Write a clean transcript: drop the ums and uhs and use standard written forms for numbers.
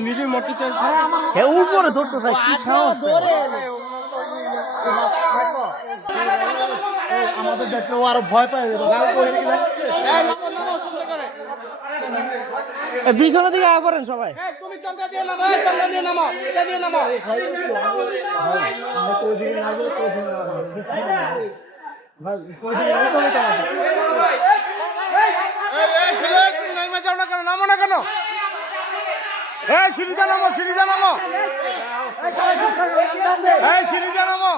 নিজে মরতে চাই উপরে ধরতে চাই কি সাহস আমাদের দেখলে ও আরো ভয় পায় পিছনের দিকে আয় পড়েন সবাই নামো না কেন সিঁড়িতে নামো সিঁড়িতে নামো সিঁড়িতে নামো